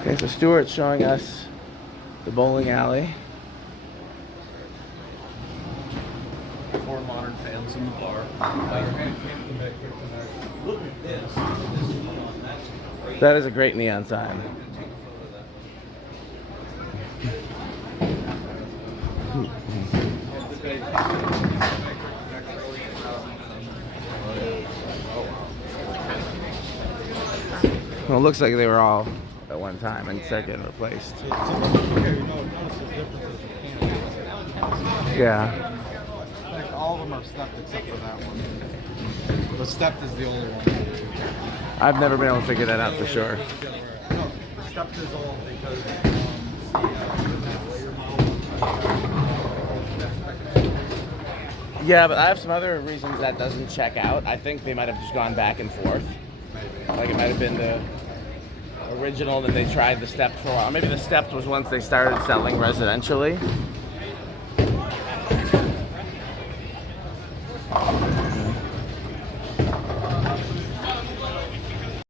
Okay, so Stuart's showing us the bowling alley. 4 modern fans in the bar. Look at this. That is a great neon sign. Well, it looks like they were all at one time and start getting replaced. Yeah. Like all of them are stepped except for that one. The stepped is the only one. I've never been able to figure that out for sure. No, stepped is all because Yeah, but I have some other reasons that doesn't check out. I think they might have just gone back and forth. Like it might have been the original, then they tried the stepped for a while. Maybe the stepped was once they started selling residentially.